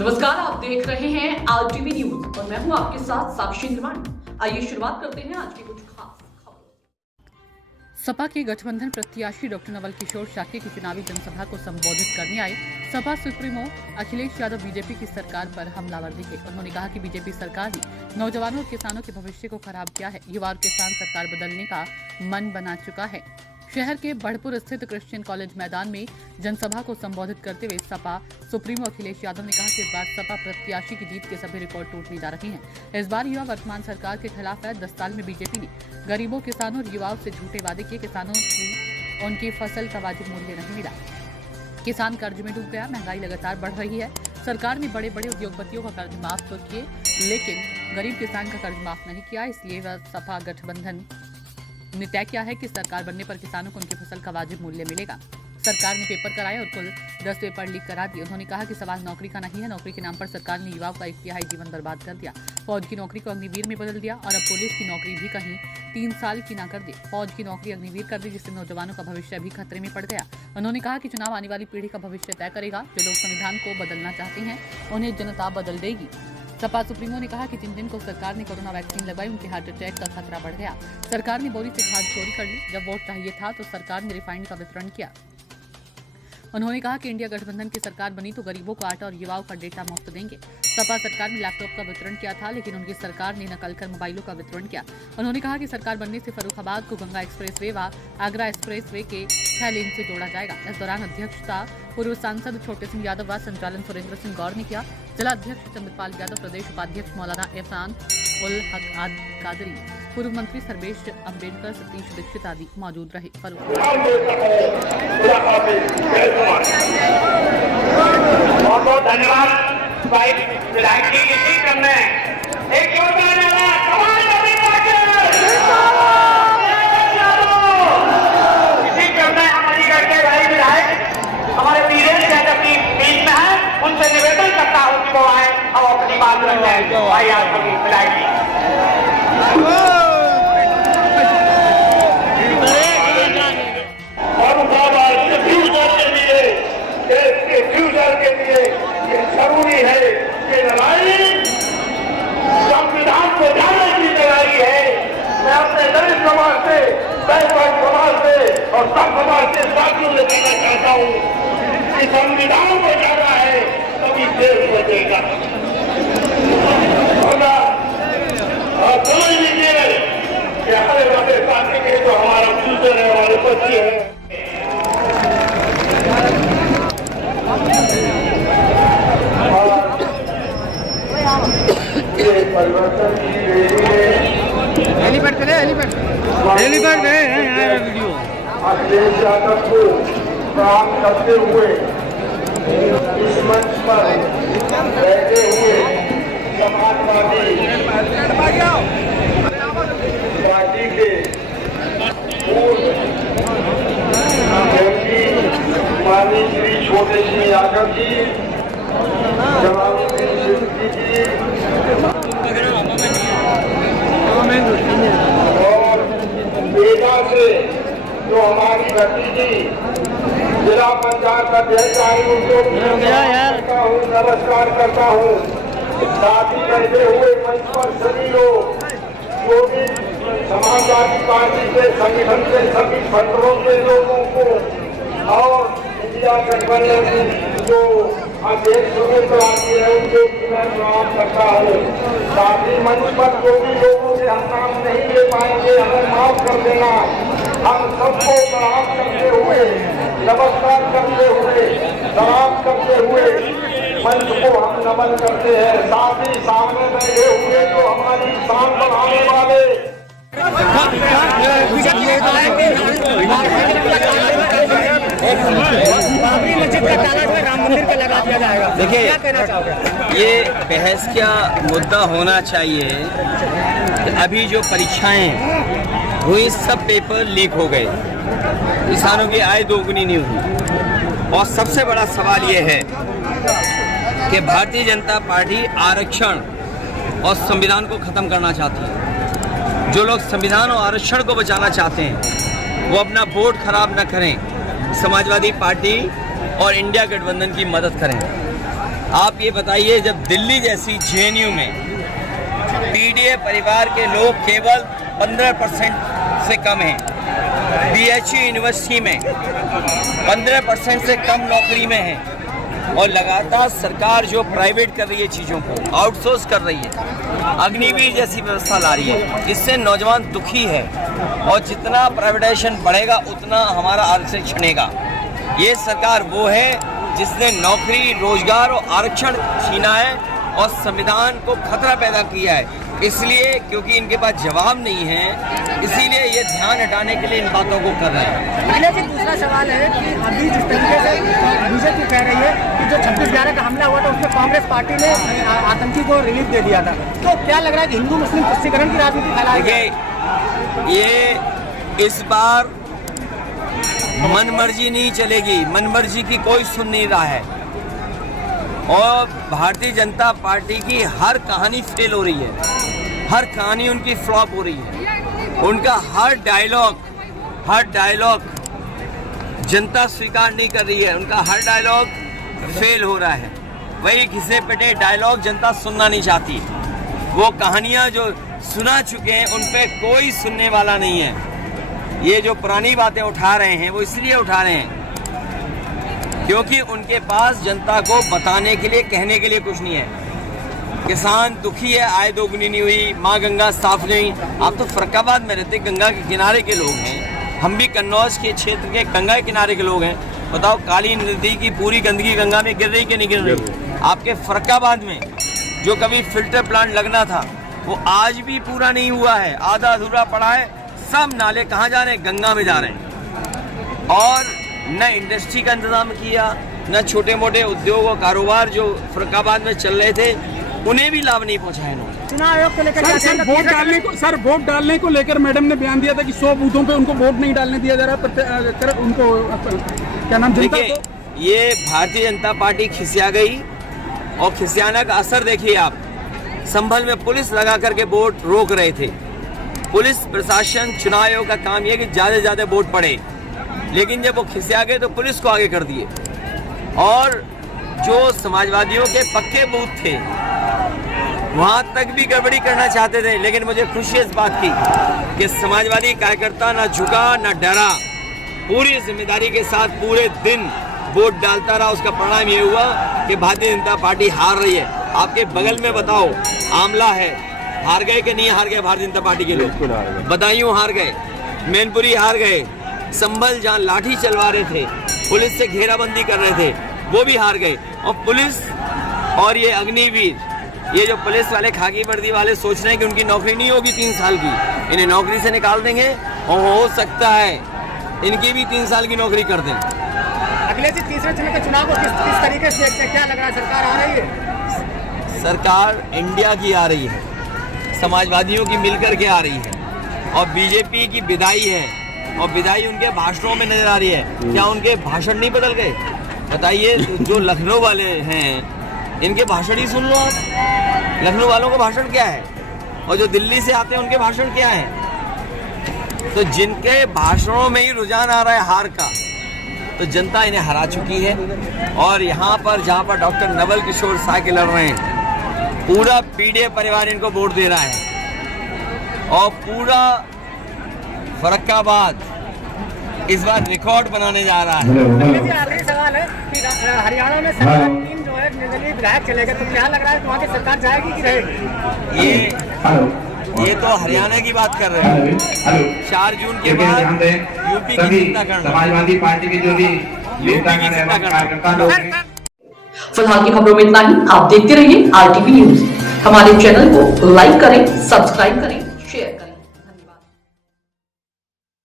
नमस्कार, आप देख रहे हैं RTV न्यूज और मैं हूं आपके साथ साक्षी निर्माण। आइए शुरुआत करते हैं आज की कुछ खास खबरों। सपा के गठबंधन प्रत्याशी डॉक्टर नवल किशोर शाक्य की चुनावी जनसभा को संबोधित करने आए सपा सुप्रीमो अखिलेश यादव बीजेपी की सरकार पर हमलावर दिखे। उन्होंने कहा कि बीजेपी सरकार ने नौजवानों और किसानों के भविष्य को खराब किया है। युवा और किसान सरकार बदलने का मन बना चुका है। शहर के बढ़पुर स्थित क्रिश्चियन कॉलेज मैदान में जनसभा को संबोधित करते हुए सपा सुप्रीमो अखिलेश यादव ने कहा कि इस बार सपा प्रत्याशी की जीत के सभी रिकॉर्ड टूटने जा रहे हैं। इस बार युवा वर्तमान सरकार के खिलाफ है। 10 साल में बीजेपी ने गरीबों, किसानों और युवाओं से झूठे वादे किए। किसानों की उनकी फसल का वाजिब मूल्य नहीं मिला। किसान कर्ज में डूब गया। महंगाई लगातार बढ़ रही है। सरकार ने बड़े बड़े उद्योगपतियों का कर्ज माफ तो किए, लेकिन गरीब किसान का कर्ज माफ नहीं किया। इसलिए वह सपा गठबंधन ने तय किया है कि सरकार बनने पर किसानों को उनकी फसल का वाजिब मूल्य मिलेगा। सरकार ने पेपर कराए और कुल 10 पेपर लीक करा दिए। उन्होंने कहा कि सवाल नौकरी का नहीं है। नौकरी के नाम पर सरकार ने युवाओं का 1/3 जीवन बर्बाद कर दिया। फौज की नौकरी को अग्निवीर में बदल दिया और अब पुलिस की नौकरी भी कहीं 3 साल की ना कर दी। फौज की नौकरी अग्निवीर कर दी, जिससे नौजवानों का भविष्य भी खतरे में पड़ गया। उन्होंने कहा कि चुनाव आने वाली पीढ़ी का भविष्य तय करेगा। जो लोग संविधान को बदलना चाहते हैं उन्हें जनता बदल देगी। सपा सुप्रीमो ने कहा कि जिन जिन को सरकार ने कोरोना वैक्सीन लगाई उनके हार्ट अटैक का खतरा बढ़ गया। सरकार ने बोरी से खाद चोरी कर ली। जब वोट चाहिए था तो सरकार ने रिफाइंड का वितरण किया। उन्होंने कहा कि इंडिया गठबंधन की सरकार बनी तो गरीबों को आटा और युवाओं का डेटा मुफ्त देंगे। सपा सरकार में लैपटॉप का वितरण किया था, लेकिन उनकी सरकार ने नकल कर मोबाइलों का वितरण किया। उन्होंने कहा कि सरकार बनने से फर्रुखाबाद को गंगा एक्सप्रेसवे व आगरा एक्सप्रेसवे के 6 लेन से जोड़ा जाएगा। इस दौरान अध्यक्षता पूर्व सांसद छोटे सिंह यादव व संचालन सुरेंद्र सिंह गौर ने किया। जिला अध्यक्ष चंद्रपाल यादव, प्रदेश उपाध्यक्ष मौलाना इरफान उल हक कादरी, पूर्व मंत्री सर्वेश अम्बेडकर, सतीश दीक्षित आदि मौजूद रहे। बहुत धन्यवाद भाई विधायक जी। इसी क्रम में एक इसी क्रम में हम अलीगढ़ के भाई विधायक हमारे वीरेंद्र यादव की बीच में है। उनसे निवेदन करता हूँ कि वो आए और अपनी बात रखें। भाई आप विधायक जी फ्यूचर के लिए ये जरूरी है कि लड़ाई संविधान को जाने की लड़ाई है। मैं अपने दलित समाज से, बैकवर्ड समाज से और सब समाज से साथियों से कहना चाहता हूँ कि संविधान को जाना है तभी देश बचेगा। समझ लीजिए कि हमारे वाले पार्टी के जो हमारा फ्यूचर है, हमारे बच्चे हैं। परिवर्तन की हेलीपैड गए वीडियो अखिलेश यादव को प्रणाम करते हुए इस मंच पर बैठे हुए समाजवादी पार्टी के पूर्व एमपी माननीय श्री छोटे सिंह यादव जी, जवाबुद्दीन सिद्दीकी जी और बेटा से जो हमारी भतीजी जिला पंचायत अध्यक्ष आई, उनको नमस्कार करता हूँ। साथ ही बैठे हुए मंच पर सभी लोग जो भी समाजवादी पार्टी के संगठन के सभी संगठनों के लोगों को और इंडिया गठबंधन की जो अध्यक्ष है उनको मैं प्रणाम करता हूँ। साथ ही मंच पर जो भी लोगों से हम नाम नहीं ले पाएंगे हमें माफ कर देना। हम सबको प्रणाम करते हुए, नमस्कार करते हुए, सलाम करते हुए मंच को हम नमन करते हैं। साथ ही सामने बैठे हुए जो हमारी शान बढ़ाने वाले राम मंदिर का लगा दिया जाएगा। देखिए, ये बहस का मुद्दा होना चाहिए कि अभी जो परीक्षाएं हुई सब पेपर लीक हो गए, किसानों की आय दोगुनी नहीं हुई। और सबसे बड़ा सवाल ये है कि भारतीय जनता पार्टी आरक्षण और संविधान को ख़त्म करना चाहती है। जो लोग संविधान और आरक्षण को बचाना चाहते हैं वो अपना वोट खराब न करें, समाजवादी पार्टी और इंडिया गठबंधन की मदद करें। आप ये बताइए, जब दिल्ली जैसी जेएनयू में पीडीए परिवार के लोग केवल 15% से कम हैं, बीएचयू यूनिवर्सिटी में 15% से कम नौकरी में हैं, और लगातार सरकार जो प्राइवेट कर रही है, चीज़ों को आउटसोर्स कर रही है, अग्निवीर जैसी व्यवस्था ला रही है, इससे नौजवान दुखी है। और जितना प्राइवेटाइजेशन बढ़ेगा उतना हमारा आरक्षण छिनेगा। ये सरकार वो है जिसने नौकरी, रोजगार और आरक्षण छीना है और संविधान को खतरा पैदा किया है। इसलिए क्योंकि इनके पास जवाब नहीं है, इसीलिए ये ध्यान हटाने के लिए इन बातों को कर रहे हैं। पहले जी दूसरा सवाल है कि अभी जिस तरीके से बीजेपी कह रही है कि जो 26/11 का हमला हुआ था उसमें कांग्रेस पार्टी ने आतंकी को रिलीफ दे दिया था, तो क्या लग रहा है कि हिंदू मुस्लिम तुष्टीकरण की राजनीति फैलाई है? ये इस बार मनमर्जी नहीं चलेगी, मनमर्जी की कोई सुन नहीं रहा है, और भारतीय जनता पार्टी की हर कहानी फेल हो रही है, हर कहानी उनकी फ्लॉप हो रही है। उनका हर डायलॉग जनता स्वीकार नहीं कर रही है, उनका हर डायलॉग फेल हो रहा है। वही घिसे पिटे डायलॉग जनता सुनना नहीं चाहती। वो कहानियां जो सुना चुके हैं उन पे कोई सुनने वाला नहीं है। ये जो पुरानी बातें उठा रहे हैं वो इसलिए उठा रहे हैं क्योंकि उनके पास जनता को बताने के लिए, कहने के लिए कुछ नहीं है। किसान दुखी है, आय दोगुनी नहीं हुई, माँ गंगा साफ नहीं। आप तो फरक्काबाद में रहते, गंगा के किनारे के लोग हैं, हम भी कन्नौज के क्षेत्र के गंगा के किनारे के लोग हैं। बताओ, काली नदी की पूरी गंदगी गंगा में गिर रही कि नहीं गिर रही? आपके फरक्काबाद में जो कभी फिल्टर प्लांट लगना था वो आज भी पूरा नहीं हुआ है, आधा अधूरा पड़ा है। सब नाले कहाँ जा रहे हैं? गंगा में जा रहे हैं। और न इंडस्ट्री का इंतजाम किया, न छोटे मोटे उद्योग और कारोबार जो फरक्काबाद में चल रहे थे उन्हें भी लाभ नहीं पहुंचाया इन्होंने। चुनाव आयोग को लेकर वोट डालने को लेकर मैडम ने बयान दिया था कि 100 बूथों पे उनको वोट नहीं डालने दिया जा रहा, उनको क्या नाम, जनता को। ये भारतीय जनता पार्टी खिसिया गई, और खिसियाना का असर देखिए आप। संभल में पुलिस लगा करके वोट रोक रहे थे। पुलिस प्रशासन, चुनाव आयोग का काम यह कि ज्यादा से ज्यादा वोट पड़े, लेकिन जब वो खिसिया गए तो पुलिस को आगे कर दिए। और जो समाजवादियों के पक्के बूथ थे वहां तक भी गड़बड़ी करना चाहते थे, लेकिन मुझे खुशी इस बात की कि समाजवादी कार्यकर्ता ना झुका ना डरा, पूरी जिम्मेदारी के साथ पूरे दिन वोट डालता रहा। उसका परिणाम ये हुआ कि भारतीय जनता पार्टी हार रही है। आपके बगल में बताओ, आमला है, हार गए कि नहीं हार गए भारतीय जनता पार्टी के लोग? बदायूं हार गए, मैनपुरी हार गए, संभल जहां लाठी चलवा रहे थे, पुलिस से घेराबंदी कर रहे थे, वो भी हार गए। और पुलिस और ये अग्निवीर, ये जो पुलिस वाले, खाकी वर्दी वाले सोच रहे हैं कि उनकी नौकरी नहीं होगी 3 साल की, इन्हें नौकरी से निकाल देंगे, और हो सकता है इनकी भी 3 साल की नौकरी कर दें। अगले से तीसरे चरण के चुनाव को किस तरीके से देखते हैं? क्या लग रहा है, सरकार आ रही है? सरकार इंडिया की आ रही है, समाजवादियों की मिलकर के आ रही है, और बीजेपी की विदाई है, और विदाई उनके भाषणों में नजर आ रही है। क्या उनके भाषण नहीं बदल गए? बताइए, जो लखनऊ वाले हैं इनके भाषण ही सुन लो आप। लखनऊ वालों का भाषण क्या है, और जो दिल्ली से आते हैं उनके भाषण क्या है? तो जिनके भाषणों में ही रुझान आ रहा है हार का, तो जनता इन्हें हरा चुकी है। और यहाँ पर जहाँ पर डॉक्टर नवल किशोर साके लड़ रहे हैं, पूरा पीडीए परिवार इनको वोट दे रहा है, और पूरा फरक्काबाद इस बार रिकॉर्ड बनाने जा रहा है। आखिरी सवाल है कि हरियाणा में 3 जो है निर्दलीय विधायक चले गए, तो क्या लग रहा है वहाँ की सरकार जाएगी कि रहेगी? ये तो हरियाणा की बात कर रहे हैं। 4 जून के बाद यूपी की चिंता करना, समाजवादी पार्टी के जो भी फिलहाल की खबरों में इतना ही। आप देखते रहिए RTV न्यूज। हमारे चैनल को लाइक करें, सब्सक्राइब करें।